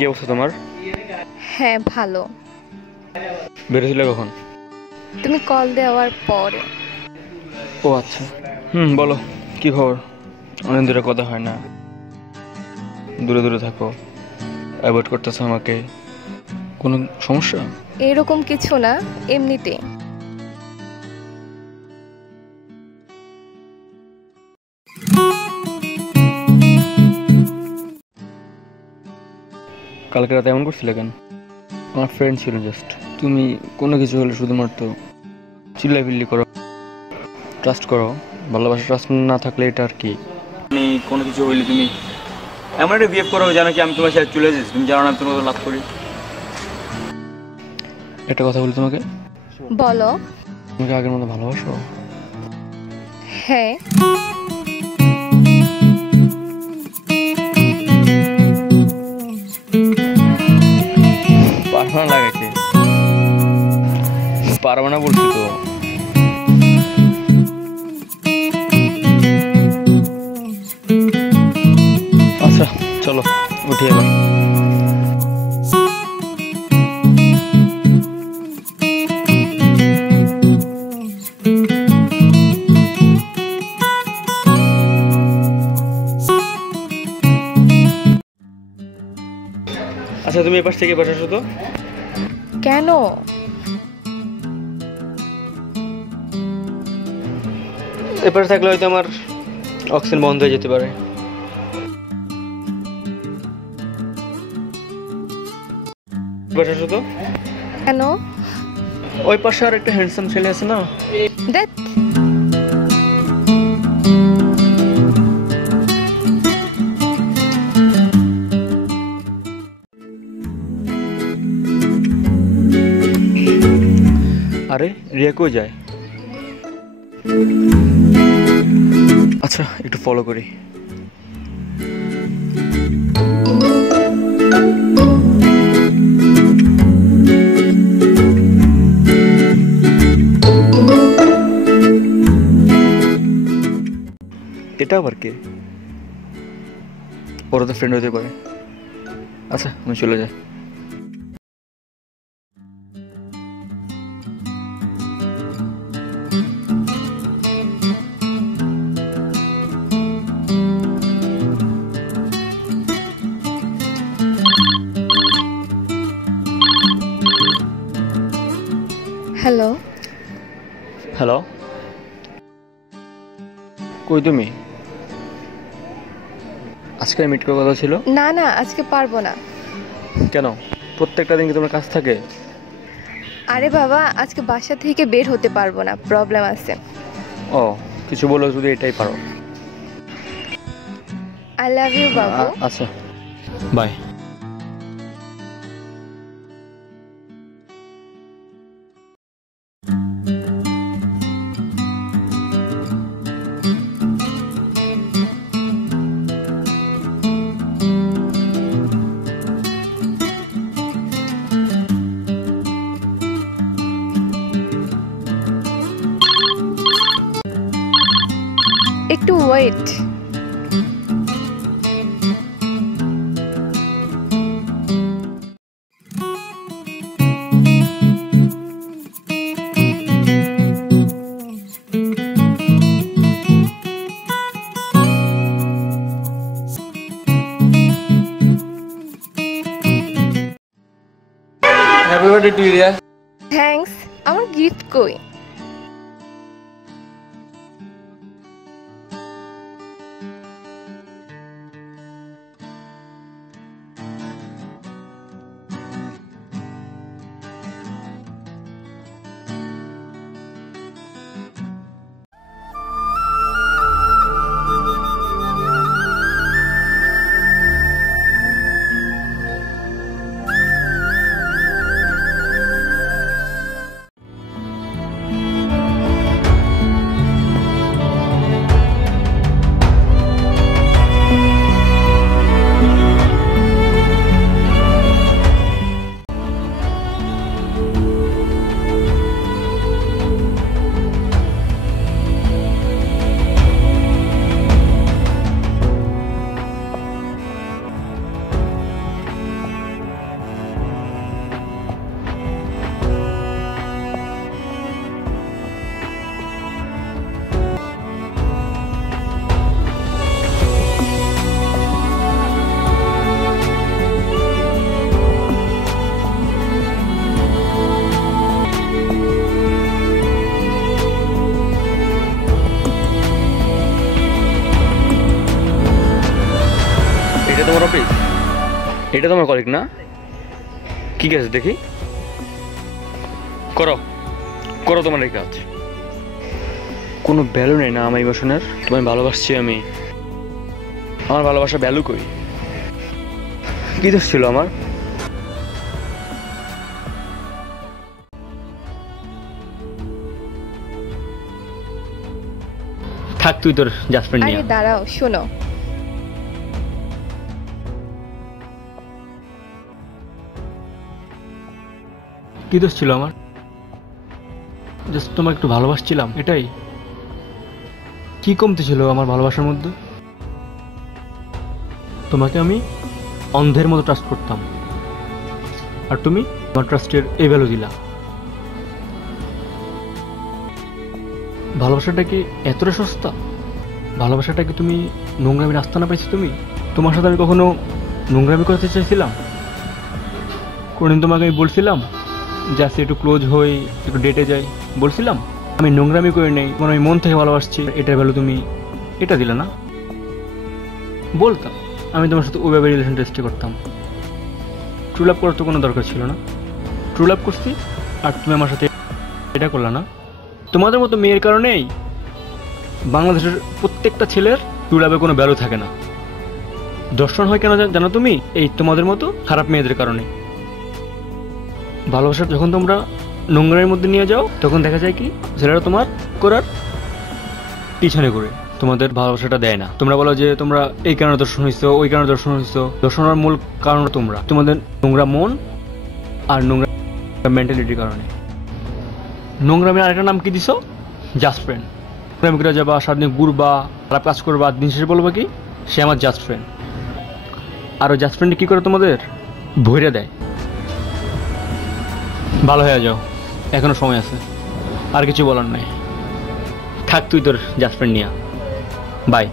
কি অবস্থা তোমার? হ্যাঁ ভালো। বেরোছিলে কখন? তুমি কল দেওয়ার পরে। ও আচ্ছা, বলো কি খবর? অনেক দূরে কথা হয় না, দূরে দূরে থাকো, অ্যাভয়েড করতেছো আমাকে, কোনো সমস্যা? এরকম কিছু না, এমনিতে। কালকে রাতে এমন করছিলে কেন? আমার ফ্রেন্ড ছিল জাস্ট, তুমি কোনো কিছু হলে শুধুমাত্র চিল্লাবিল্লি করো, ট্রাস্ট করো। ভালোবাসা ট্রাস্ট না থাকলে এটা আর কি? মানে কোনো কিছু হইলে তুমি এমন একটা বিহেভ করো জানো কি আমি তোমার সাথে চলে যাচ্ছি, তুমি জানো না তোমার লাভ করি। একটা কথা বলি তোমাকে। বলো। তোমাকে আগের মতো ভালোবাসো? হ্যাঁ। পারবো না লাগে কি? পারবো না বলছি তো। আচ্ছা চলো উঠি এবার। আচ্ছা তুমি এপাশ থেকে বসে আসো তো। কেন? এপাশে থাকলে হয়তো আমার অক্সিজেন বন্ধ হয়ে যেতে পারে। বসে আসো তো। কেন? ওই পাশে আর একটা হ্যান্ডসাম ছেলে আছে না? দেখ। আরে রিয়া কই যায়? আচ্ছা একটু ফলো করি। এটা আবার কে? ওরা তো ফ্রেন্ড হতে পারে। আচ্ছা আমি চলে যাই। হ্যালো। হ্যালো, কই তুমি? আজকে মিট করার কথা ছিল। না না, আজকে পারবো না। কেন? প্রত্যেকটা দিন কি তোমার কাজ থাকে? আরে বাবা, আজকে বাসা থেকে বের হতে পারবো না, প্রবলেম আছে। ও কিছু বলো যদি এটাই পারো। আই লাভ ইউ বাবু। আচ্ছা বাই। একটু wait. Happy birthday to Riya. Thanks. আমার গিফট কই? এটা তোমার অফিস? এটা তোমার কলিগ না? কি কাজ দেখি? করো করো তোমার এই কাজ। কোনো ভ্যালু নেই না আমার ইমোশনের? তোমায় ভালোবাসছি আমি, আমার ভালোবাসা ভ্যালু কই? কি দোষ ছিল আমার? থাক তুই তোর জাসপ্রেন্ড নিয়ে। আরে দাঁড়াও, শোনো। কি দোষ ছিল আমার? জাস্ট তোমাকে একটু ভালোবাসছিলাম, এটাই। কি কমতি ছিল আমার ভালোবাসার মধ্যে? তোমাকে আমি অন্ধের মতো ট্রাস্ট করতাম, আর তুমি আমার ট্রাস্টের এই ভ্যালু দিলা। ভালোবাসাটা কি এতটা সস্তা? ভালোবাসাটা কি তুমি নোংরামি রাস্তা না পাইছো? তুমি তোমার সাথে আমি কখনো নোংরামি করতে চাইছিলাম? কোনদিন তোমাকে আমি বলছিলাম যে আজকে একটু ক্লোজ হই, একটু ডেটে যাই? বলছিলাম? আমি নোংরামি করে নেই, মানে আমি মন থেকে ভালোবাসছি, এটার ভ্যালু তুমি এটা দিলে না। বলতাম আমি তোমার সাথে ওইভাবে রিলেশন টেস্টে করতাম। ট্রু লাভ করার তো কোনো দরকার ছিল না। ট্রু লাভ করছি আর তুমি আমার সাথে এটা করলে না। তোমাদের মতো মেয়ের কারণেই বাংলাদেশের প্রত্যেকটা ছেলের ট্রু লাভে কোনো ভ্যালু থাকে না। দর্শন হয় কেন জানো তুমি? এই তোমাদের মতো খারাপ মেয়েদের কারণে। ভালোবাসা যখন তোমরা নোংরার মধ্যে নিয়ে যাও, তখন দেখা যায় কি ছেলেরা তোমার করার পিছনে ঘুরে, তোমাদের ভালোবাসাটা দেয় না। তোমরা বলো যে তোমরা এই কারণে দর্শন হইছো, ওই কারণে দর্শন হইছো। দর্শনের মূল কারণ তোমরা, তোমাদের নোংরা মন আর নোংরা মেন্টালিটির কারণে। নোংরামের আরেকটা নাম কি দিছো? Just friend. প্রেম করে যাবা, সারাদিন ঘুরবা, খারাপ কাজ করবা, দিন শেষে বলবো কি সে আমার জাস্ট ফ্রেন্ড। আর ওই জাস্ট ফ্রেন্ডে কী করে তোমাদের ভরে দেয়। ভালো হয়ে যাও, এখনো সময় আছে, আর কিছু বলার নাই। থাক তুই তোর জাস্ট ফ্রেন্ড নিয়ে। বাই।